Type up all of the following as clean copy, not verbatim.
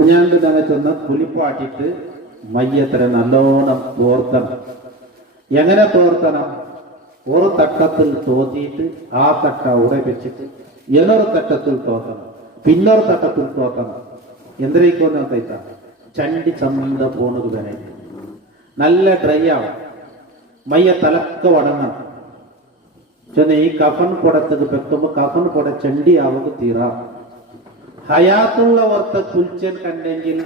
ഞാണ്ട് ഞങ്ങൾ ചെന്ന് കുലിപ്പാട്ടിട്ട് മയ്യത്തിനെ നല്ലോണം തോർത്തണം. എങ്ങനെ തോർത്തണം? ഒരു തട്ടത്തിൽ തോത്തിയിട്ട് ആ തട്ട ഉറപ്പിച്ചിട്ട് എന്നൊരു തട്ടത്തിൽ തോത്തണം, പിന്നൊരു തട്ടത്തിൽ തോത്തണം. എന്തിനേക്കോന്ന് തയ്ത്ത ചണ്ടി ചന്ത പോണത് വേണേ നല്ല ഡ്രൈ ആവും, മയ്യ തലക്ക വടങ്ങണം. ചെന്ന് ഈ കഫൻ കുടത്തേക്ക് വെക്കുമ്പോ കഫൻ കുട ചണ്ടി ആവുക തീരാ. ഹയാത്തുള്ളവർത്തെ കുൽച്ചൻ കണ്ടെങ്കിൽ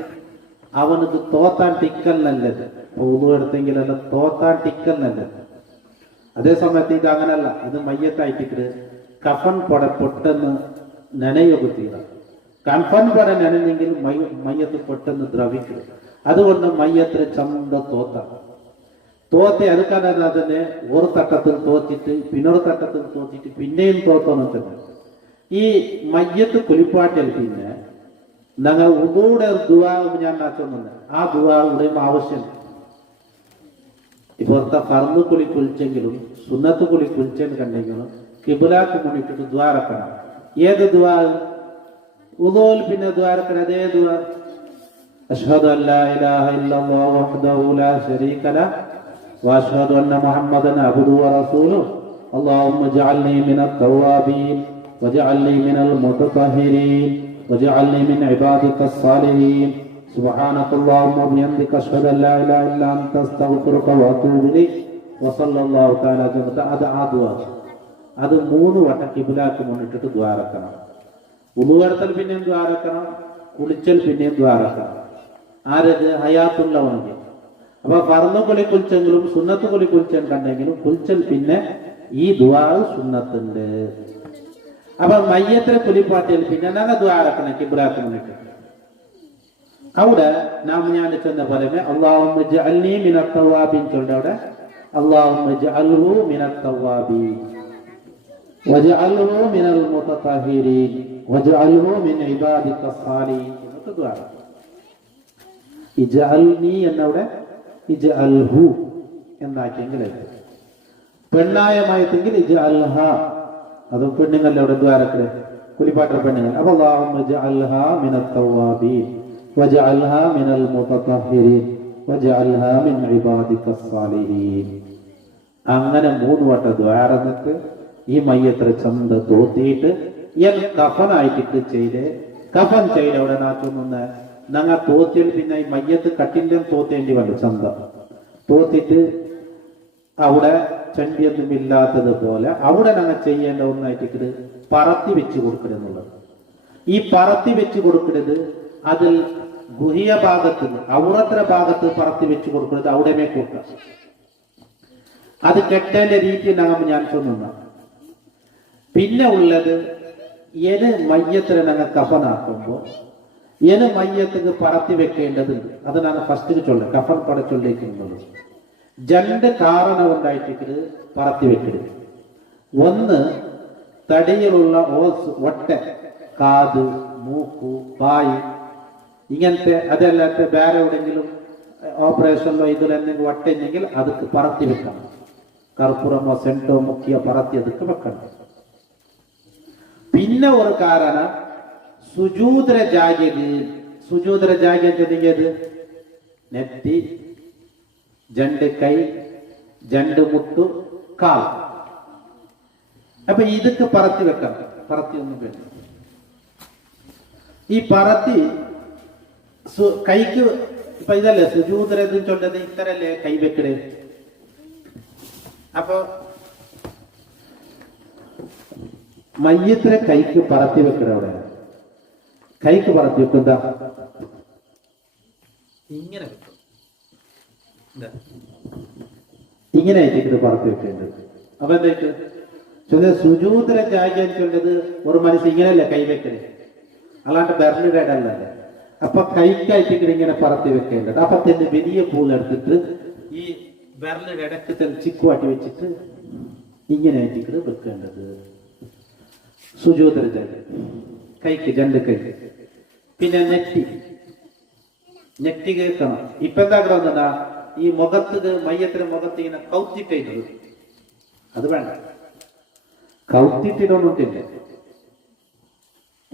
അവനക്ക് തോത്താൻ ടിക്കൽ നല്ലത്, ഊതു എടുത്തെങ്കിലല്ല തോത്താൻ ടിക്കൽ നല്ലത്. അതേ സമയത്ത് ഇത് അങ്ങനല്ല, ഇത് മയ്യത്തായിട്ടിട്ട് കഫൻ പട പൊട്ടെന്ന് നനയൊക്കെ തീരാം. കഫൻ പട നനഞ്ഞെങ്കിൽ മയ്യത്ത് പൊട്ടെന്ന് ദ്രവിക്കും. അതുകൊണ്ട് മയ്യത്തിന് ചന്ത തോത്താം. തോത്തി അതുക്കാണ് തന്നെ ഒരു തട്ടത്തിൽ തോറ്റിട്ട് പിന്നൊരു തട്ടത്തിൽ തോറ്റിട്ട് പിന്നെയും തോത്തോന്ന് തന്നെ. ഈ മയ്യത്ത് കുലിപ്പാട്ടിൽ പിന്നെ ഞങ്ങൾ ഉദൂടെ ദുആ ഞാൻ നാച്ചുന്നുണ്ട്. ആ ദുആ ഇവിടെയും ആവശ്യം. ഇപ്പോഴത്തെ ഫർദ് കുലി കുലിച്ചെങ്കിലും സുന്നത്ത് കുലി കുലിച്ചെന്ന് കണ്ടെങ്കിലും കിബിലാക്ക് മുന്നിട്ടിട്ട് ദ്വാരക്കണം. ഏത് ദുആ? ഉദൂൽ പിന്നെ ദ്വാരക്കണം. അതേ ദുആ അഷ്ഹദു അല്ലാ ഇലാഹ ഇല്ലല്ലാഹു വഹ്ദഹു ലാ ശരീക ലഹു വഅഷ്ഹദു അന്ന മുഹമ്മദൻ അബ്ദുഹു വറസൂലുഹു അല്ലാഹുമ്മ ജഅൽനി മിനത് തവ്വാബീൻ വജഅൽനി മിനൽ മുതതഹിരീൻ വജഅൽനി മിൻ ഇബാദികസ് സാലിഹീൻ സുബ്ഹാനകല്ലാഹുമ്മ വബിഹംദിക അഷ്ഹദു അല്ലാ ഇലാഹ ഇല്ലാ അൻത അസ്തഗ്ഫിറുക വഅതൂബു ഇലൈക് വസല്ലല്ലാഹു തആല അലൈഹി. അത് 3 വട്ടം കിബിലാക്ക് മുന്നിട്ടിട്ട് ദ്വാരക്കണം. ഉളുവെടുത്തൽ പിന്നെയും ദ്വാരക്കണം, കുളിച്ചൽ പിന്നെയും ദ്വാരക്കണം. ആരത്? ഹയാത്തുള്ളവണെങ്കിൽ. അപ്പൊ ഫർദ് കുലി കുലിച്ചെങ്കിലും സുന്നത്ത് കുലി കുലിച്ചൻ കണ്ടെങ്കിലും കുലിച്ചൽ പിന്നെ ഈ ദുആ സുന്നത്തുണ്ട്. അപ്പൊ മയ്യത്തിനെ കുലിപ്പാട്ടിയിൽ പിന്നെ ഞങ്ങൾ ദ്വാരക്കണം കിബിലാക്ക് മുന്നിട്ട്. അവിടെ നാം ഞാൻ ചെന്ന പോലെ അല്ലാഹുമ്മ ജഅൽനി മിനത് തവ്വാബീൻ ചൊല്ലുക. അവിടെ അല്ലാഹുമ്മ ജഅൽഹു മിനത് തവ്വാബീൻ വജഅൽഹു മിനൽ മുതതഹിരീൻ വജഅൽഹു മിൻ ഇബാദികസ് സാലിഹീൻ എന്നൊക്കെ ദുആ. ഇജഅൽനി എന്നവിടെ ഇജഅൽഹു എന്നാക്കിയെങ്കിൽ പെണ്ണായമായിട്ടെങ്കിൽ ഇജഅൽഹ, അതും പെണ്ണുങ്ങളുടെ അവിടെ ദ്വാരക്കല് കുലിപ്പാട്ട പെണ്ണുങ്ങൾ. അപ്പൊ അല്ലാഹുമ്മ ജഅൽഹ മിനത് തവ്വാബീൻ വജഅൽഹ മിനൽ മുതതഹിരീൻ വജഅൽഹ മിൻ ഇബാദികസ് സാലിഹീൻ. അങ്ങനെ 3 വട്ടം ദ്വാരന്നിട്ട് ഈ മയ്യത്ര ചന്ത തോത്തിയിട്ട് കഫനായിട്ടിട്ട് ചെയ്ത് കഫൻ ചെയ്ത് അവിടെ നാച്ചുന്ന ഞങ്ങൾ തോത്തിയാൽ പിന്നെ ഈ മയ്യത്ത് കട്ടിൻ്റെ തോത്തേണ്ടി വന്നു. ചന്ത തോത്തിട്ട് അവിടെ ചണ്ടിയൊന്നും ഇല്ലാത്തതുപോലെ അവിടെ ഞങ്ങൾ ചെയ്യേണ്ട ഒന്നായിട്ട് പറത്തി വെച്ച് കൊടുക്കണമെന്നുള്ളത്. ഈ പറത്തി വെച്ച് കൊടുക്കുന്നത് അതിൽ ഗുഹ്യ ഭാഗത്ത് ഔറത്ര ഭാഗത്ത് പറത്തി വെച്ച് കൊടുക്കുന്നത് അവിടെ കൂട്ടാം. അത് കെട്ടേന്റെ രീതി ഞാൻ ചൊന്ന. പിന്നെ ഉള്ളത് എന് മയ്യത്തിനെ ഞങ്ങൾ കഫനാക്കുമ്പോ എന് മയ്യത്തിന് പറത്തി വെക്കേണ്ടതുണ്ട്. അത് ഞാൻ ഫസ്റ്റ് ചൊല്ല കഫൻ പട ചൊല്ലിക്കുന്നത്. 2 കാരണം ഉണ്ടായിട്ട് പറത്തി വെക്കരുത്. ഒന്ന്, തടിയിലുള്ള ഓസ് ഒട്ട, കാത്, മൂക്കു, വായ് ഇങ്ങനത്തെ അതല്ലാത്ത വേറെ എവിടെയെങ്കിലും ഓപ്പറേഷനിലോ ഇതിലെന്തെങ്കിലും വട്ടെങ്കിൽ അതൊക്കെ പറത്തി വെക്കണം. കർപ്പൂരമോ സെന്റോ മുക്കിയോ പറത്തി അതൊക്കെ വെക്കണം. പിന്നെ ഒരു കാരണം സുജൂദര ജാഗ്യ ചൊല്ലിയത് നെറ്റി, 2 കൈ, 2 മുട്ടു, കാൽ. അപ്പൊ ഇതൊക്കെ പറത്തി വെക്കണം. പറത്തി ഒന്നും വേണ്ട. ഈ പറത്തി കൈക്ക് ഇപ്പൊ ഇതല്ലേ സുജൂദരത് ചൊല്ലത് ഇത്തരല്ലേ കൈ വെക്കട്. അപ്പൊ മയ്യത്തിനെ കൈക്ക് പറത്തി വെക്കണ. അവിടെ കൈക്ക് പറത്തി വെക്കുന്ന ഇങ്ങനെ വെക്കും. ഇങ്ങനെ ആയിട്ട് പറത്തി വെക്കേണ്ടത്. അപ്പൊ എന്തായിട്ട് ചൊല്ല സുജൂദര ജാഗ്യം ചൊല്ലത് ഒരു മനുഷ്യൻ ഇങ്ങനെയല്ലേ കൈ വെക്കല്, അല്ലാണ്ട് ബെർലിഡല്ലേ. അപ്പൊ കൈക്കായിട്ട് ഇങ്ങനെ പറത്തി വെക്കേണ്ടത്. അപ്പൊ തന്നെ വലിയ പൂളെടുത്തിട്ട് ഈ ബെർലിഡ് ഇടയ്ക്ക് തന്നെ ചിക്കുവാട്ടി വെച്ചിട്ട് ഇങ്ങനെ ആയിട്ട് വെക്കേണ്ടത്. സുജൂദര ജാഗ്യം കൈക്ക് 2 കൈ. പിന്നെ നെറ്റി കേൾക്കണം. ഇപ്പൊ എന്താ കിടന്നാ ഈ മുഖത്ത് മയ്യത്തിന് മുഖത്ത് ഇങ്ങനെ കൗത്തിട്ടത്. അത് വേണ്ട, കൗത്തിട്ടിടൊന്നുമില്ല.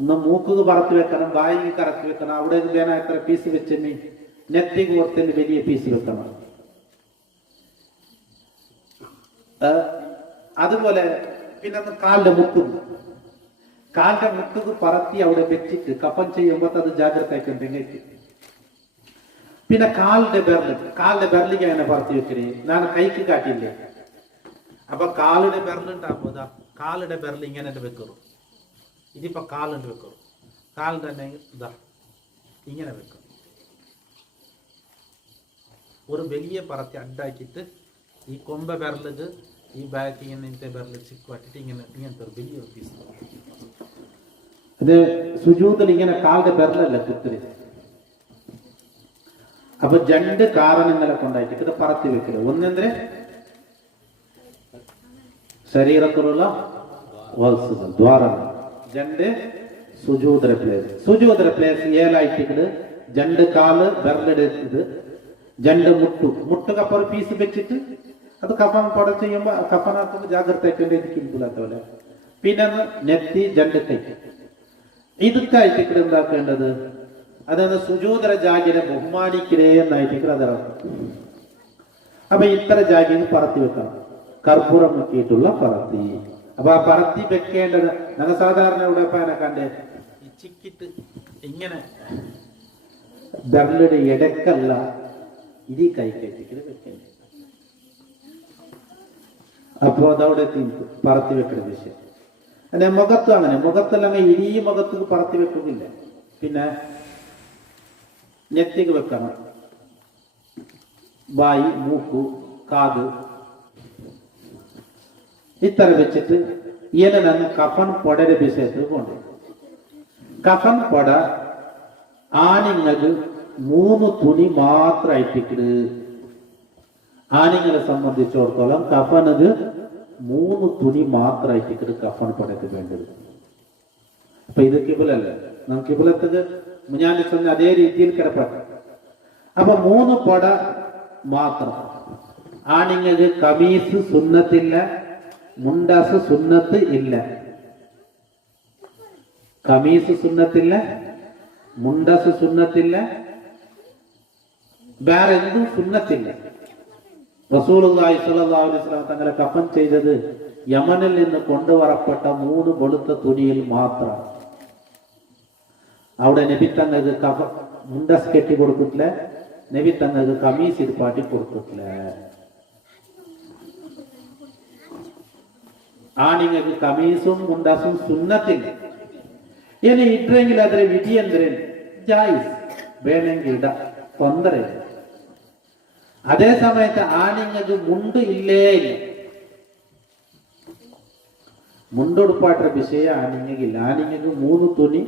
ഒന്ന് മൂക്ക് പറത്തി വെക്കണം, വായി കറക്കി വെക്കണം, അവിടെ വേണ എത്ര പീസ് വെച്ചെമ്മി നെറ്റി കോർത്തിന് വലിയ പീസ് വെക്കണം. അതുപോലെ പിന്നെ കാലിന്റെ മുട്ടുക്ക് പറത്തി അവിടെ വെച്ചിട്ട് കഫൻ ചെയ്യുമ്പോൾ അത് ജാഗ്രത ആയിക്കൊണ്ടെങ്കിൽ. പിന്നെ കാലിന്റെ ബെർലിക്ക് അങ്ങനെ പറത്തി വെക്കണേ, ഞാൻ കൈക്ക് കാട്ടില്ലേ. അപ്പൊ കാലിന്റെ ബെർലുണ്ടാകുമ്പോ കാലിന്റെ ബെർല് ഇങ്ങനെ വെക്കറു, ഇതിപ്പോ കാലുണ്ട് വെക്കറു, കാലിന്റെ തന്നെ ഇതാ ഇങ്ങനെ വെക്കും. ഒരു വലിയ പറത്തി അഡാക്കിയിട്ട് ഈ കൊമ്പ ബെർലിക്ക് ഈ ബാക്ക് ഇങ്ങനത്തെ ബെർല് ചിക്കുവാട്ടിട്ട് ഇങ്ങനത്തെ ഒരു വലിയൊരു പീസ്. അത് സുജൂദിൽ ഇങ്ങനെ കാലിന്റെ ബെർലല്ല കുത്തിരി. അപ്പൊ രണ്ട് കാരണങ്ങളെ കൊണ്ടായിട്ട് ഇത് പറത്തി വെക്കല്. ഒന്നെന്തേ ശരീരത്തിലുള്ള ദ്വാരങ്ങൾ, രണ്ട് സുജൂദര പ്ലേസ് ഏലായിട്ട് രണ്ട് കാല് ബെർലെടുത്തത്, രണ്ട് മുട്ടുകപ്പുറം പീസ് വെച്ചിട്ട് അത് കഫൻ പട ചെയ്യുമ്പോ കഫനാക്കുമ്പോ ജാഗ്രത ആയിക്കൊണ്ടിരിക്കില്ലാത്തപോലെ. പിന്നെ നെത്തി രണ്ട് കൈ ഇതൊക്കെ എന്താക്കേണ്ടത്, അതായത് സുജൂദര ജാഗിനെ ബഹുമാനിക്കലേ എന്നായിട്ട് അതർത്ഥം. അപ്പൊ ഇത്ര ജാഗിന് പറത്തി വെക്കണം, കർപ്പൂരം വെക്കിയിട്ടുള്ള പറത്തി. അപ്പൊ ആ പറത്തി വെക്കേണ്ടത് ഞങ്ങൾ സാധാരണ ഇവിടെ കണ്ടേ ഈ ചിക്കിട്ട് ഇങ്ങനെ ബെർലുടെ ഇടക്കല്ല, ഇതി കൈ കയറ്റിട്ട് വെക്കേണ്ടത്. അപ്പോ അതവിടെ പറത്തി വെക്കുന്ന വിഷയം. അല്ലെ മുഖത്തും അങ്ങനെ, മുഖത്തെല്ലാം ഇരി മുഖത്ത് പറത്തി വെക്കുന്നില്ല. പിന്നെ നെറ്റിക്ക് വെക്കണം, വായി, മൂക്കു, കാത് ഇത്ര വെച്ചിട്ട് ഇങ്ങനെ ഞങ്ങൾ കഫൻ പൊടയുടെ വിഷയത്തിൽ കൊണ്ട്. കഫൻ പൊട ആണിങ്ങൾക്ക് 3 തുണി മാത്രമായിട്ടിട്ട്. ആണിങ്ങളെ സംബന്ധിച്ചിടത്തോളം കഫനത് 3 തുണി മാത്രമായിട്ടിട്ട് കഫൻ പൊടയ്ക്ക് വേണ്ടത്. അപ്പൊ ഇത് കിബിലല്ലേ, നമുക്ക് കിബിലത്തത് ഞാൻ ചെന്ന് അതേ രീതിയിൽ കിടപ്പട്ടെ. അപ്പൊ 3 പൊട മാത്രം. ആണിങ്ങൾക്ക് കമീസ് സുന്നത്തില്ല, മുണ്ടാസ് സുന്നത്ത് ഇല്ല. കമീസ് സുന്നത്തില്ല, മുണ്ടാസ് സുന്നത്തില്ല, വേറെ എന്തും സുന്നത്തില്ല. റസൂലുള്ളാഹി സ്വല്ലല്ലാഹു അലൈഹി വസല്ലം തങ്ങളെ കഫൻ ചെയ്തത് യമനിൽ നിന്ന് കൊണ്ടുവരപ്പെട്ട 3 വെളുത്ത തുണിയിൽ മാത്രം. അവിടെ നബി തങ്ങൾക്ക് മുണ്ടസ് കെട്ടി കൊടുത്തിട്ടില്ല, നബി തങ്ങൾക്ക് കമീസ് ഇടുപ്പാട്ടി കൊടുത്തിട്ടില്ല. ആണിങ്ങൾക്ക് കമീസും മുണ്ടാസും സുന്നത്തില്ല. ഇനി ഇട്ടെങ്കിൽ അതിന് വിധി എന്തരൻ ജായിസ്, വേണമെങ്കിൽ ഇട, തൊന്തരയില്ല. അതേ സമയത്ത് ആണിങ്ങൾക്ക് മുണ്ട് ഇല്ലേ ഇല്ല, മുണ്ടുടുപ്പാട്ട വിഷയം ആണിങ്ങക്കില്ല. ആണിങ്ങൾക്ക് 3 തുണി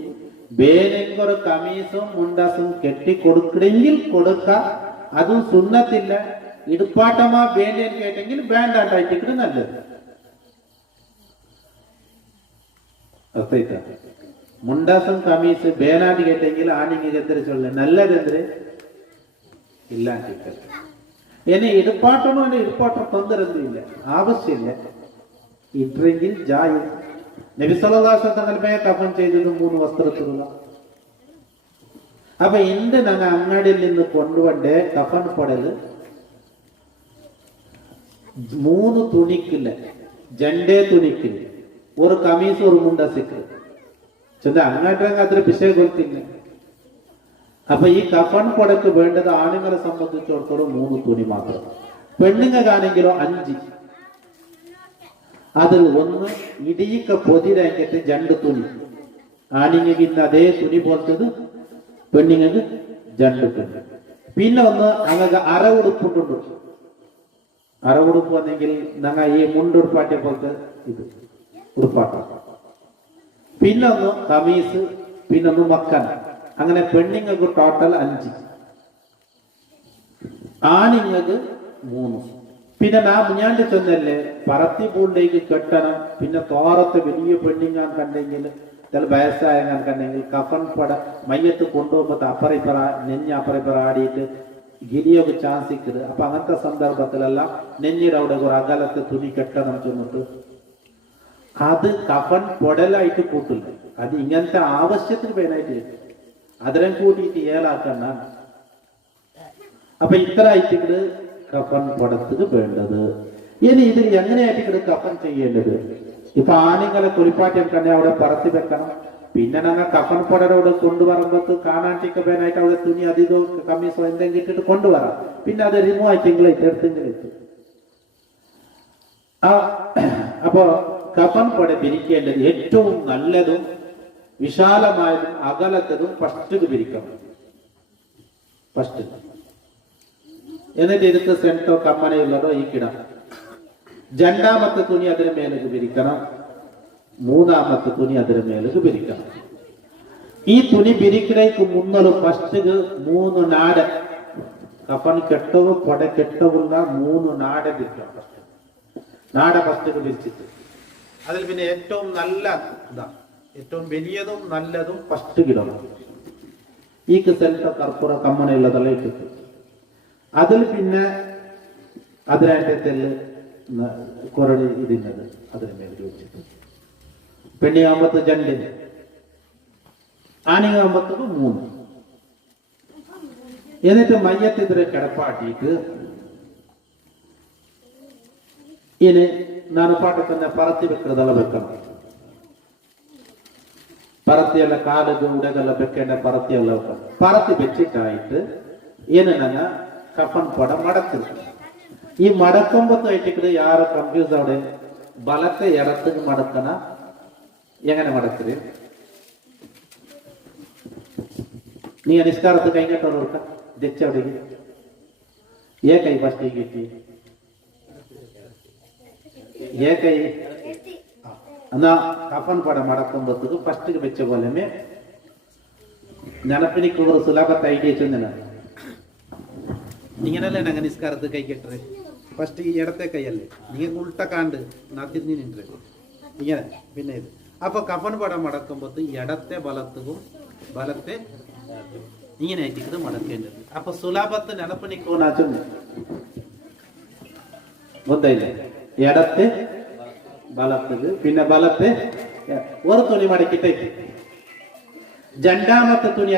വേണമെങ്കിൽ കമീസും മുണ്ടാസും കെട്ടിക്കൊടുക്കണമെങ്കിൽ കൊടുക്ക, അതും സുന്നത്തില്ല. ഇടുപ്പാട്ടമാ വേണ്ടൻ കേട്ടെങ്കിൽ വേണ്ടാണ്ടായിട്ട് നല്ലത്. മുണ്ടാസും കമീസ് ಬೇನಾಡಿ കേട്ടെങ്കിൽ ആണിങ്ങനെ എന്തര ചൊല്ല നല്ലതെന്തര ഇല്ലാണ്ടിരിക്കൽ. ഇനി ഇടുപ്പാട്ടമോ ഇടുപ്പാട്ടം തൊന്തരൊന്നുമില്ല, ആവശ്യമില്ല. ഇട്ടെങ്കിൽ ജായി. നബി സല്ലല്ലാഹു അലൈഹി വസല്ലം കഫൻ ചെയ്തത് 3 വസ്ത്രത്തിലുള്ള. അപ്പൊ ഇന്ന് ഞങ്ങൾ അങ്ങാടിയിൽ നിന്ന് കൊണ്ടുവണ്ടേ കഫൻ പൊടല് 3 തുണിക്കില്ല, 2 തുണിക്കില്ല, ഒരു കമീസ് ഒരു മുണ്ട സിക്ക് ചെന്ന അങ്ങാട്ടങ്ങ് അത്ര വിഷയം കൊടുത്തില്ല. അപ്പൊ ഈ കഫൻ പൊടക്ക് വേണ്ടത് ആണുങ്ങളെ സംബന്ധിച്ചിടത്തോളം 3 തുണി മാത്രം. പെണ്ണുങ്ങൾക്കാണെങ്കിലോ 5. അതിൽ 1 ഇടിയിക്ക പൊതിരങ്ങിട്ട് 2 തുണി. ആണിങ്ങൾക്ക് ഇന്ന് അതേ തുണി പോലത്തത്, പെണ്ണുങ്ങൾക്ക് 2 തുണി. പിന്നെ 1 അങ്ങക്ക് അര ഉടുപ്പുണ്ട്. അര ഉടുപ്പ് വന്നെങ്കിൽ ഞങ്ങൾ ഈ മുണ്ടുടുപ്പാട്ടിയെ പോലത്തെ ഇത് ഉടുപ്പാട്ട. പിന്നെ 1 കമീസ്, പിന്നെ 1 മക്കൻ. അങ്ങനെ പെണ്ണുങ്ങൾക്ക് ടോട്ടൽ 5, ആണിങ്ങൾക്ക് 3. പിന്നെ ഞാൻ ചെന്നല്ലേ പറത്തി പൂണ്ടേക്ക് കെട്ടണം. പിന്നെ തോറത്തെ വലിയ പെണ്ണിങ്ങാൻ കണ്ടെങ്കിൽ, ചില വയസ്സായങ്ങാൻ കണ്ടെങ്കിൽ കഫൻ പട മയ്യത്ത് കൊണ്ടുപോകുമ്പോ അപ്പറിപ്പറ നെഞ്ഞപ്പറിപ്പറ ആടിയിട്ട് ഗിരിയൊക്കെ ചാൻസിക്കത്. അപ്പൊ അങ്ങനത്തെ സന്ദർഭത്തിലെല്ലാം നെഞ്ഞിയുടെ അവിടെ ഒരു അകലത്തെ തുണി കെട്ടണം ചെന്നിട്ട് അത് കഫൻ പൊടലായിട്ട് കൂട്ടില്ല. അത് ഇങ്ങനത്തെ ആവശ്യത്തിന് പേനായിട്ട് അതിനെ കൂട്ടിയിട്ട് ഏലാക്കണ്ട. അപ്പൊ ഇത്ര ആയിട്ട് കഫൻ പടത്തിന് വേണ്ടത്. ഇനി ഇതിൽ എങ്ങനെയായിട്ട് കഫൻ ചെയ്യേണ്ടത്? ഇപ്പൊ ആണുങ്ങളെ കുളിപ്പാറ്റം കണ്ടെ അവിടെ പറത്തി വെക്കണം. പിന്നെ ഞങ്ങൾ കഫൻ പടരോട് കൊണ്ടുവരുമ്പോ കാണാണ്ടിക്ക് പേനായിട്ട് അവിടെ തുണി അധികോ കമ്മീസോ എന്തെങ്കിലും ഇട്ടിട്ട് കൊണ്ടുവരാം. പിന്നെ അത് റിമൂവ് ആയിട്ടെങ്കിലും എടുത്തെങ്കിലും അപ്പോ കഫൻ പട പിരിക്കേണ്ടത് ഏറ്റവും നല്ലതും വിശാലമായതും അകലത്തതും ഫസ്റ്റ് പിരിക്കണം. ഫസ്റ്റ് എന്നിട്ട് ഇതിക്ക് സെന്റോ കമ്മനയുള്ളതോ ഈ കിടം. രണ്ടാമത്തെ തുണി അതിന് മേലേക്ക് പിരിക്കണം. മൂന്നാമത്തെ തുണി അതിന് മേലേക്ക് പിരിക്കണം. ഈ തുണി പിരിക്കണേക്ക് മുന്നലും ഫസ്റ്റ് 3 നാട് കഫൻ കെട്ടവും പൊട കെട്ടവുള്ള 3 നാട് പിരിക്കണം. ഫസ്റ്റ് നാട ഫസ്റ്റ് പിരിച്ചിട്ട് അതിൽ പിന്നെ ഏറ്റവും നല്ല ഏറ്റവും വലിയതും നല്ലതും ഫസ്റ്റ് കിടണം. ഈ സെൽട്ടോ കർപ്പൂര കമ്മനയുള്ളതെല്ലാം ഇട്ടിട്ട് അതിൽ പിന്നെ അതിനായിട്ട് തെല്ല് കുറടി ഇതിന്നത് അതിന് മേലെ വെച്ചിട്ട് പെണ്ണിയാകുമ്പത്ത് 2, ആണിയാകുമ്പത്തേക്ക് 3. എന്നിട്ട് മയ്യത്തിതിരെ കിടപ്പാട്ടിയിട്ട് ഇനി നറുപ്പാട്ട് തന്നെ പറത്തി വെക്കുന്നതെല്ലാം വെക്കണം. പറത്തിയെല്ലാം കാലത് ഉടകെല്ലാം വെക്കേണ്ട പറത്തിയെല്ലാം വെക്കണം. പറത്തി വെച്ചിട്ടായിട്ട് ಏನನ್ನ ಕಫನ್ ಪಡ ಮಡಕ್ತದೆ. ಈ ಮಡಕೊಂಬತ್ತು ಐಟಿಕಡೆ ಯಾರು ಕನ್ಫ್ಯೂಸ್ ಅವಡೆ ಬಲಕ್ಕೆ ಎಡತ್ತಿಗೆ ಮಡಕನ എങ്ങനെ മടക്കല്? നീ നിസ്കാരത്ത് കൈകെട്ടോട് കൊടുക്ക ദച്ചവിടേക്ക് ഏ കൈ ഫസ്റ്റ് കിട്ടി ഏ കൈ എന്നാ കഫൻ പട മടക്കുമ്പോഴത്തേക്ക് ഫസ്റ്റ് വെച്ച പോലെ ನೆನಪಿನಿಕ್ಕೆ ഒരു സുലഭത്തെ ഐഡിയ ചെന്നില്ല. ഇങ്ങനല്ലേ ഞങ്ങൾ നിസ്കാരത്ത് കൈ കെട്ടത്? ഫസ്റ്റ് ഈ ഇടത്തെ കൈയല്ലേ നിങ്ങൾ ഉൾട്ട കാണ്ട് തിരിഞ്ഞു നിന്നത് ഇങ്ങനെ. പിന്നെ ഇത് അപ്പൊ കഫൻ പടം മടക്കുമ്പോൾ ഇടത്തെ ബലത്തെ ഇങ്ങനെ ആയിട്ട് മടക്കേണ്ടത്. അപ്പൊ സുലഭത്തെ ನೆನಪಿನಿക്കോനാച്ചും ಗೊತ್ತಾയില്ലേ? ഇടത്തെ ബലത്തുക്ക് പിന്നെ ബലത്തെ ഒരു തുണി മടക്കിട്ടേക്ക് രണ്ടാമത്തെ തുണി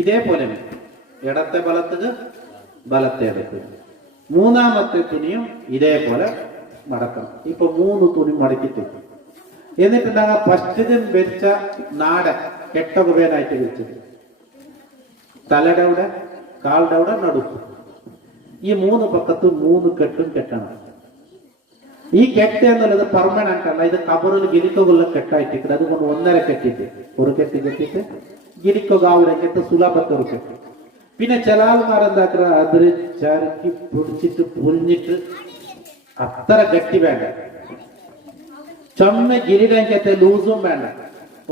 ഇതേപോലെ ഇടത്തെ ബലത്തുക്ക് ബലത്തെ എടുത്ത് മൂന്നാമത്തെ തുണിയും ഇതേപോലെ മടക്കണം. ഇപ്പൊ 3 തുണി മടക്കിട്ട് എന്നിട്ട് ഞങ്ങൾ ഫസ്റ്റ് വെച്ച നാട കെട്ടകുവേനായിട്ട് വെച്ചത് തലയുടെ അവിടെ കാലിന്റെ അവിടെ നടുക്കും. ഈ 3 പക്കത്ത് 3 കെട്ടും കെട്ടണം. ഈ കെട്ട് എന്നുള്ളത് പെർമനന്റ് അല്ല. ഇത് കബറിൽ ഗിരിക്കുള്ള കെട്ടായിട്ട് അതുകൊണ്ട് 1.5 കെട്ടിട്ട് ഒരു കെട്ട് കെട്ടിട്ട് ഗിരിക്കുക കെട്ട് സുലഭത്തെ ഒരു കെട്ട്. പിന്നെ ചില ആൾമാർ എന്താക്കുക അതിൽ ചരക്കി പിടിച്ചിട്ട് പുരിഞ്ഞിട്ട് അത്ര ഗട്ടി വേണ്ട, ചൊമ്മ ഗിരിടത്തെ ലൂസും വേണ്ട,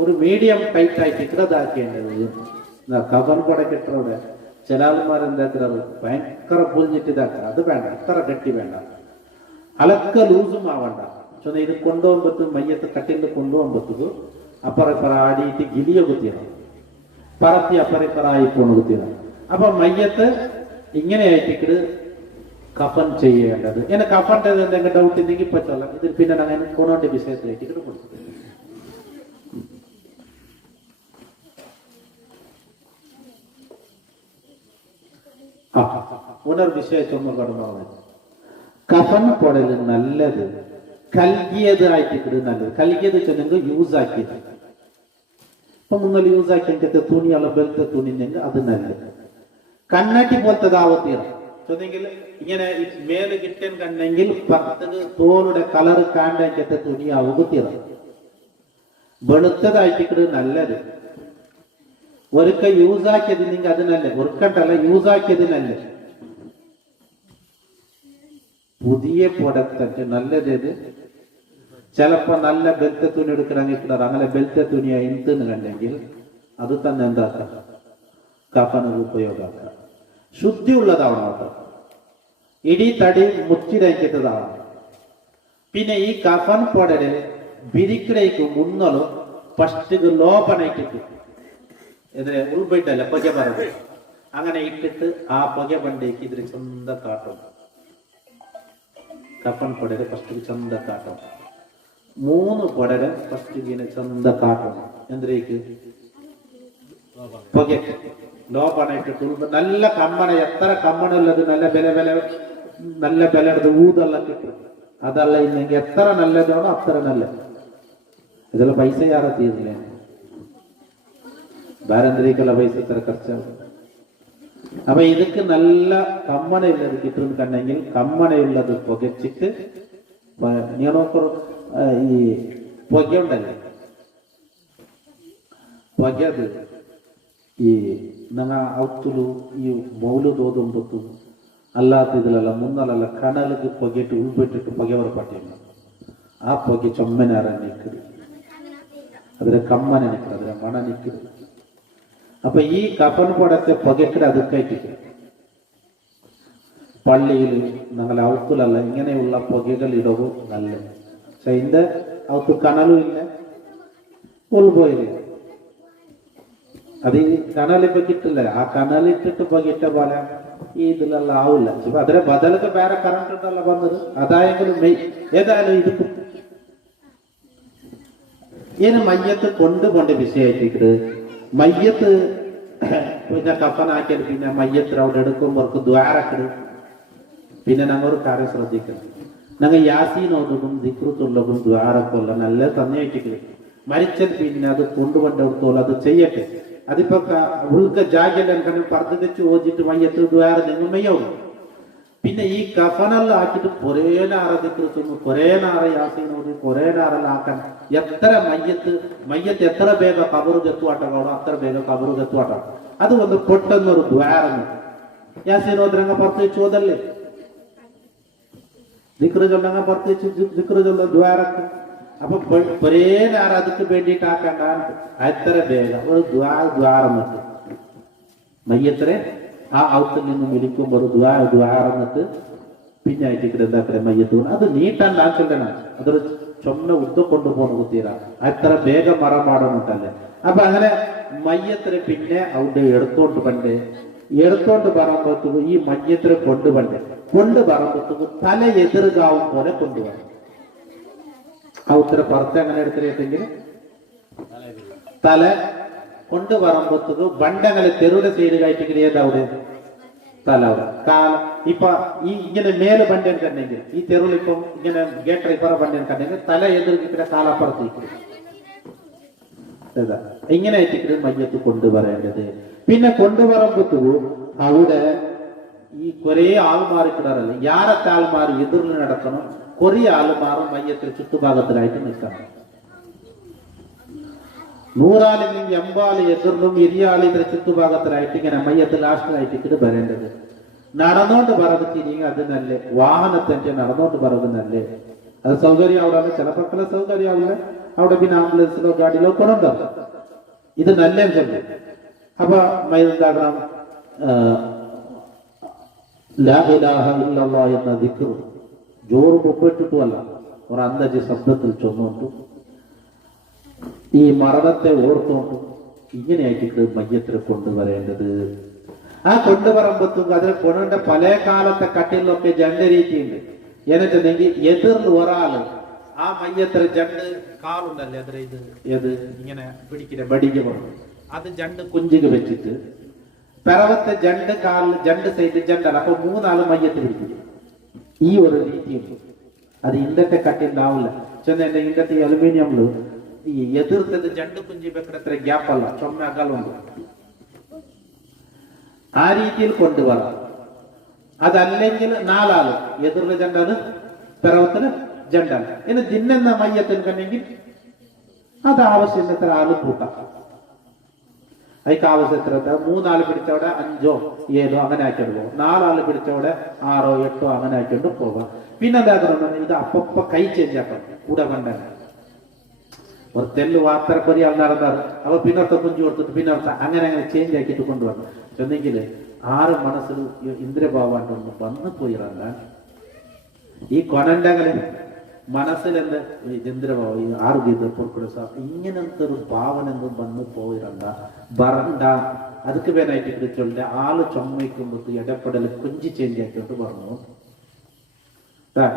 ഒരു മീഡിയം ടൈറ്റ് ആയിട്ട് ഇതാക്കേണ്ടത്. കബർ പട കെട്ടോടെ ചില ആൾമാർ എന്താക്കുന്നത് ഭയങ്കര പുരിഞ്ഞിട്ട് ഇതാക്കുക. അത് വേണ്ട, അത്ര ഗട്ടി വേണ്ട, അലക്ക ലൂസും ആവണ്ട. ചൊന്ന ഇത് കൊണ്ടുപോകുമ്പത്തും മയ്യത്ത് കട്ടിൽ കൊണ്ടുപോകുമ്പത്തും അപ്പറപ്പറ ആടിയിട്ട് ഗിലിയ കുത്തിയണം, പറത്തി അപ്പറപ്പറായി പോണ് കുത്തിയണം. അപ്പൊ മയ്യത്ത് ഇങ്ങനെയായിട്ട് കഫൻ ചെയ്യേണ്ടത്. എന്നെ കഫന്റെ എന്തെങ്കിലും ഡൗട്ട് ഉണ്ടെങ്കിൽ പറ്റല്ല. ഇതിൽ പിന്നെ അങ്ങനെ കൊണ്ടോന്റെ വിഷയത്തിലേക്ക് കൊടുത്തത്. ഉണർ വിഷയത്തൊന്നും കടന്നു കഫൻ പൊടല് നല്ലത് കൽകിയത് ആയിട്ട് നല്ലത്. കൽകിയത് ചെന്നെങ്കിൽ യൂസ് ആക്കിയത്. ഇപ്പൊ മുന്നൽ യൂസ് ആക്കിയെങ്കിൽ തുണി അല്ല ബലത്തെ തുണിഞ്ഞെങ്കിൽ അത് നല്ലത്. കണ്ണാട്ടി പോലത്തതാവത്തീറ ചൊന്നെങ്കിൽ ഇങ്ങനെ മേല് കിട്ടാൻ കണ്ടെങ്കിൽ പത്തത് തോളുടെ കളർ കാണ്ടത്തെ തുണിയാവുക വെളുത്തതായിട്ട് നല്ലത്. ഒരുക്ക യൂസ് ആക്കിയതിനെങ്കിൽ അത് നല്ല, ഒരുക്കണ്ടല്ല യൂസ് ആക്കിയതിനല്ല. പുതിയ പ്രൊഡക്റ്റ് നല്ലത്. ചിലപ്പോ നല്ല ബെൽത്തെ തുണി എടുക്കണമെങ്കിൽ അങ്ങനെ ബെൽത്തെ തുണിയാ എന്തെന്ന് കണ്ടെങ്കിൽ അത് തന്നെ എന്താക്കാം, കഫന് ഉപയോഗമാക്കാം. ശുദ്ധിയുള്ളതാവണം, ഇടി തടി മുച്ചിരയ്ക്കത്തതാവണം. പിന്നെ ഈ കഫൻ പൊടല് ബിരിക്കടയ്ക്ക് മുന്നലും ഫസ്റ്റ് ലോപനായിട്ടിട്ട് എതിരെ ഉൾബെഡല്ല പൊക പറഞ്ഞു അങ്ങനെ ഇട്ടിട്ട് ആ പൊക ബണ്ടേക്ക് ഇതിൽ ചന്ത കാട്ടും. കഫൻ പൊടല് ഫസ്റ്റ് ചന്ത കാട്ടും. 3 പടരം ഫസ്റ്റ് ഇങ്ങനെ ചന്ത കാട്ടണം എന്തിലേക്ക് പുക ലോ പണയിട്ടിട്ട് നല്ല കമ്മണ എത്ര കമ്മണ ഉള്ളത് നല്ല ബല ഊതെല്ലാം കിട്ടും അതല്ല ഇന്നെങ്കിൽ എത്ര നല്ലതാണോ അത്ര നല്ല ഇതെല്ലാം പൈസ യാറെ തീരില്ല ഭാരന്തരീക്കുള്ള പൈസ എത്ര ಖರ್ಚಾവും അപ്പൊ ഇതൊക്കെ നല്ല കമ്മണയുള്ളത് കിട്ടുന്നുണ്ടെങ്കിൽ കമ്മണയുള്ളത് പുകച്ചിട്ട് നീ നോക്കൂ ഈ പുക ഉണ്ടല്ലേ പുകത് ഈ ഞങ്ങൾ ഔത്തുಲು ഈ മൗലൂദ് ഓതുമ്പത്തും അല്ലാത്ത ഇതിലല്ല മുന്നല്ല കണലിക്ക് പുകയിട്ട് ഉൾപ്പെട്ടിട്ട് പുകവർ പാട്ടിയുണ്ട് ആ പുക ചൊമ്മനാറ നിൽക്കരുത് അതിലെ കമ്മന നിൽക്കരുത് അതിലെ മണ നിൽക്കരുത് അപ്പൊ ഈ കഫൻ പടത്തെ പുകയ്ക്കടെ അതുക്കായിട്ട് പള്ളിയിൽ ഞങ്ങൾ ഔത്തുലല്ല ഇങ്ങനെയുള്ള പുകകൾ ഇടവും നല്ലത് പക്ഷെ ഇതിന്റെ ഔത്ത് കണലും ഇല്ല ഉൾപോയില്ല അത് ഈ കണലിപ്പോ കിട്ടില്ല ആ കണലിട്ടിട്ട് പുകയിട്ട പോലെ ഈ ഇതിലെല്ലാം ആവില്ല ചിലപ്പോ അതിലെ ബദലൊക്കെ വേറെ കറണ്ട് ഉണ്ടല്ലോ വന്നത് അതായെങ്കിലും ഏതായാലും ഇത് ഇതിന് മയ്യത്ത് കൊണ്ടുപോണ്ട വിഷയമായിട്ട് മയ്യത്ത് പിന്നെ കഫനാക്കിയത് പിന്നെ മയ്യത്തിൽ അവിടെ എടുക്കുമ്പോർക്ക് ദ്വാരക്കിട് പിന്നെ ഞങ്ങൾ ഒരു കാര്യം ശ്രദ്ധിക്കണം ഞങ്ങൾ യാസീനോതും ദിക്റുത്തുള്ളതും ദ്വാരക്കുള്ള നല്ല തന്നെയായിട്ട് മരിച്ചത് പിന്നെ അത് കൊണ്ടുപോണ്ടെടുത്തോളം അത് ചെയ്യട്ടെ അതിപ്പോ ഉൾക്ക ജാഗ്യം പറഞ്ഞു വെച്ച് ഓതിട്ട് മയ്യത്ത് ദ്വാര നിങ്ങൾ മെയ്യാവും പിന്നെ ഈ കഫനെല്ലാം ആക്കിയിട്ട് കുറേ നാറ ദിക്റുത്തുന്നു കുറേ നാറ യാസീനോതി കുറേ നാറെല്ലാം ആക്കാൻ എത്ര മയ്യത്ത് എത്ര ಬೇಗ കബറ് ഗത്തുവാട്ടോ അത്ര ಬೇಗ കബറ് ഗത്തുവാട്ടോ അത് ഒന്ന് പൊട്ടെന്നൊരു ദ്വാരം യാസീനോദ്രങ്ങ പ്രത്യേകിച്ച് ഓതല്ലേ ദിക്റ് ചൊല്ലങ്ങ പ്രത്യേകിച്ച് ദിക്റ് ചൊല്ല ദ്വാരക്ക് അപ്പൊ ഒരേ നേരം അതിക്ക് വേണ്ടിയിട്ട് ആക്കണ്ട എത്ര ಬೇಗ ഒരു ദ്വാരം മയ്യത്തിനെ ആ ഔത്തിൽ നിന്ന് വിളിക്കുമ്പോൾ ഒരു ദ്വാരന്നിട്ട് പിന്നെ ആയിട്ട് എന്താക്ക래 മയ്യത്ത് അത് നീട്ടാൻ ആക്കണ്ടണം അതൊരു ചൊന്ന ഉദ്ദ കൊണ്ടുപോകുന്ന കുത്തീര അത്ര ಬೇಗ മറ മാടണുണ്ടല്ലേ അപ്പൊ അങ്ങനെ മയ്യത്തിനെ പിന്നെ അവിടെ എടുത്തോണ്ട് പറയുമ്പോഴത്തേക്ക് ഈ മയ്യത്തിനെ കൊണ്ടു പറയുമ്പോഴത്തേക്ക് തല എതിർകാവും പോലെ കൊണ്ടുപോകണം ഔത്തര പുറത്ത് അങ്ങനെ എടുത്തിട്ടെങ്കിൽ തല കൊണ്ടു പറയുമ്പോഴത്തേക്ക് ബണ്ടങ്ങളെ തെരുവിടെ സൈഡ് കഴിച്ചെങ്കിൽ ഏതാവിടെ തല ഇപ്പൊ ഈ ഇങ്ങനെ മേലെ ബണ്ടൻ കണ്ടെങ്കിൽ ഈ തെരുവിൽ ഇപ്പം ഇങ്ങനെ ഗേറ്റർ ഇപ്പറ ബണ്ടൻ കണ്ടെങ്കിൽ തല എതിർക്കിട്ട് കാലപ്പുറത്തേക്ക് ഇങ്ങനെ ആയിട്ട് മയ്യത്ത് കൊണ്ടുവരേണ്ടത് പിന്നെ കൊണ്ടുവരുമ്പോഴത്തേക്ക് അവിടെ ഈ കുറെ ആൾമാർ കിടാറല്ല യാരത്തെ ആൾമാർ എതിർന്ന് നടക്കണം കുറെ ആൾമാർ മയ്യത്തിൽ ചുറ്റുഭാഗത്തിലായിട്ട് നിൽക്കണം 100 ആളില്ലെങ്കിൽ 80 എതിർന്നും 20 ആളിന്റെ ചുറ്റുഭാഗത്തിലായിട്ട് ഇങ്ങനെ മയ്യത്ത് ലാസ്റ്റിലായിട്ട് വരേണ്ടത് നടന്നോണ്ട് പറവ് തിരിയുക അത് നല്ലേ വാഹനത്തിന്റെ നടന്നോണ്ട് പറവ് നല്ലേ അത് സൗകര്യം അവിടെ ചിലപ്പോൾ സൗകര്യമാവില്ല അവിടെ പിന്നെ ആംബുലൻസിലോ ഗാഡിയിലോ കൊണ്ടുണ്ടാവും ഇത് നല്ല ചൊല്ലു അപ്പൊ എന്താകണം ലാ ഇലാഹ ഇല്ലല്ലാഹ് എന്ന ദിക്ർ ജോറ് മുപ്പിട്ടിട്ടുമല്ല ഒരു അന്തജ് ശബ്ദത്തിൽ ചൊന്നുകൊണ്ടു ഈ മരണത്തെ ഓർത്തുകൊണ്ടും ഇങ്ങനെയായിട്ട് മയ്യത്തിൽ കൊണ്ടുവരേണ്ടത് ആ കൊണ്ടുവരുമ്പോഴത്തേക്ക് അതിൽ കൊണ്ട പല കാലത്തെ കട്ടിലൊക്കെ ജണ്ട രീതിയുണ്ട് എന്നിട്ടുണ്ടെങ്കിൽ എതിർന്ന് ഒരാള് ആ മയ്യത്ര ജണ്ട് കാലുണ്ടല്ലേ അത്ര ഏത് ഇങ്ങനെ പിടിക്കുന്ന ബടിക്ക് പറഞ്ഞു അത് ജണ്ട് കുഞ്ചിക്ക് വെച്ചിട്ട് പിറവത്തെ ജണ്ട് കാലിൽ ജണ്ട് സൈഡ് ജണ്ടല്ല അപ്പൊ 3 ആള് മയ്യത്ത് പിടിക്കും ഈ ഒരു രീതിയുണ്ട് അത് ഇന്നത്തെ കട്ടിണ്ടാവില്ല ചെന്ന ഇന്നത്തെ അലുമിനിയമില് ഈ എതിർത്തത് ജണ്ട് കുഞ്ചി വെക്കണത്ര ഗ്യാപ്പല്ല ചുമ അകലുണ്ട് ആ രീതിയിൽ കൊണ്ടുവരാം അതല്ലെങ്കിൽ 4 ആള് എതിർന്ന ജണ്ടാണ് പിറവത്തിന് ജണ്ടാണ് ഇനി ദിന്നെന്ന മയ്യത്തിന് കണ്ടെങ്കിൽ അത് ആവശ്യത്തിന് ആള് കൂട്ടാം അതിക്ക് ആവശ്യത്തിന് 3 ആള് പിടിച്ചവിടെ 5 ഓ 7 അങ്ങനെ ആക്കിയിട്ട് പോകും 4 ആള് പിടിച്ചവിടെ 6 ഓ 8 ഓ അങ്ങനെ ആക്കിയിട്ട് പോകാം പിന്നെ എന്താ ഇത് അപ്പപ്പ കൈ ചേഞ്ച് ആക്കണം കൂടെ കണ്ട ഒരു തെല്ല് വാർത്ത പൊരിയാൽ നടന്നാറ് അപ്പൊ പിന്നൊക്കെ കുഞ്ചു കൊടുത്തിട്ട് പിന്നൊക്കെ അങ്ങനെ ചേഞ്ച് ആക്കിയിട്ട് കൊണ്ടുവരണം ചെന്നെങ്കിൽ 6 മനസ്സിൽ ഇന്ദ്രഭാവാണ്ടൊന്ന് വന്നു പോയിറല്ല ഈ കൊനണ്ടകളെ മനസ്സിലെന്ത് ഇന്ദ്രഭാവം ഈ ആരോഗ്യത്തെ പൊറുക്കൊടു ഇങ്ങനത്തെ ഒരു ഭാവന എന്തും വന്നു പോയിരണ്ട വരണ്ട ಅದಕ್ಕೆ ಬೇನಾಯ್ತು 6 ചുമയ്ക്കുമ്പോൾ ഇടപെടൽ കുഞ്ചി ചേഞ്ച് ആക്കിയിട്ട് പറഞ്ഞു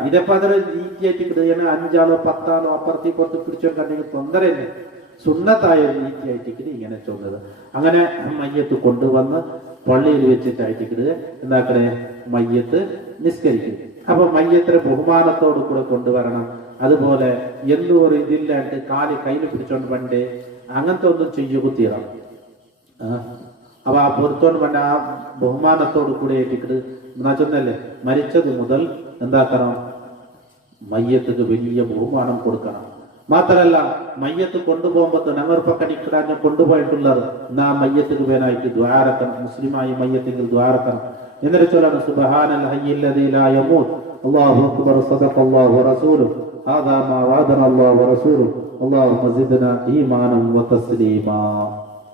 ഇതപ്പോ അതൊരു നീതിയായിട്ട് ഏന 5 ആളോ 10 ആളോ അപ്പുറത്തി പുറത്ത് പിടിച്ചോണ്ടെങ്കിൽ തൊന്തരന്നെ സുന്നത്തായ ഒരു നീതിയായിട്ട് ഇങ്ങനെ ചൊന്നത്. അങ്ങനെ മയ്യത്ത് കൊണ്ടുവന്ന് പള്ളിയിൽ വെച്ചിട്ടായിട്ട് എന്താക്കണേ മയ്യത്ത് നിസ്കരിക്കും. അപ്പൊ മയ്യത്തിനെ ബഹുമാനത്തോടു കൂടെ കൊണ്ടുവരണം. അതുപോലെ എന്തോ ഒരു ഇതില്ലാണ്ട് കാല് കയ്യിൽ പിടിച്ചോണ്ട് പണ്ടേ അങ്ങനത്തെ ഒന്നും ചെയ്യുകുത്തിയതാണ്. അപ്പൊ ആ പൊറുത്തോണ്ട് പണ്ട് ആ ബഹുമാനത്തോടു കൂടെ ഏറ്റിട്ട് എന്നാ ചൊന്നല്ലേ മരിച്ചത് മുതൽ എന്താക്കണം മയ്യത്തിന് വലിയ ബഹുമാനം കൊടുക്കണം. മാത്രല്ല മയ്യത്ത് കൊണ്ടുപോകുമ്പോ ഞങ്ങൾപ്പ കടിക്കിടാൻ കൊണ്ടുപോയിട്ടുള്ളത് എന്നാ മയ്യത്തിന് പേനായിട്ട് ദ്വാരക്കണം. മുസ്ലിമായി മയ്യത്തെങ്കിൽ ദ്വാരക്കണം. എന്നിട്ട് ചൊല്ലാണ് സുബ്ഹാനൽ ഹയ്യില്ലദീ ലാ യമൂത്ത് അല്ലാഹു അക്ബർ സദഖല്ലാഹു വറസൂലുഹു ഹാദാ മാ വഅദന അല്ലാഹു വറസൂലുഹു അല്ലാഹുമ്മ സിദ്നാ ഈമാനൻ വതസ്ലീമാ.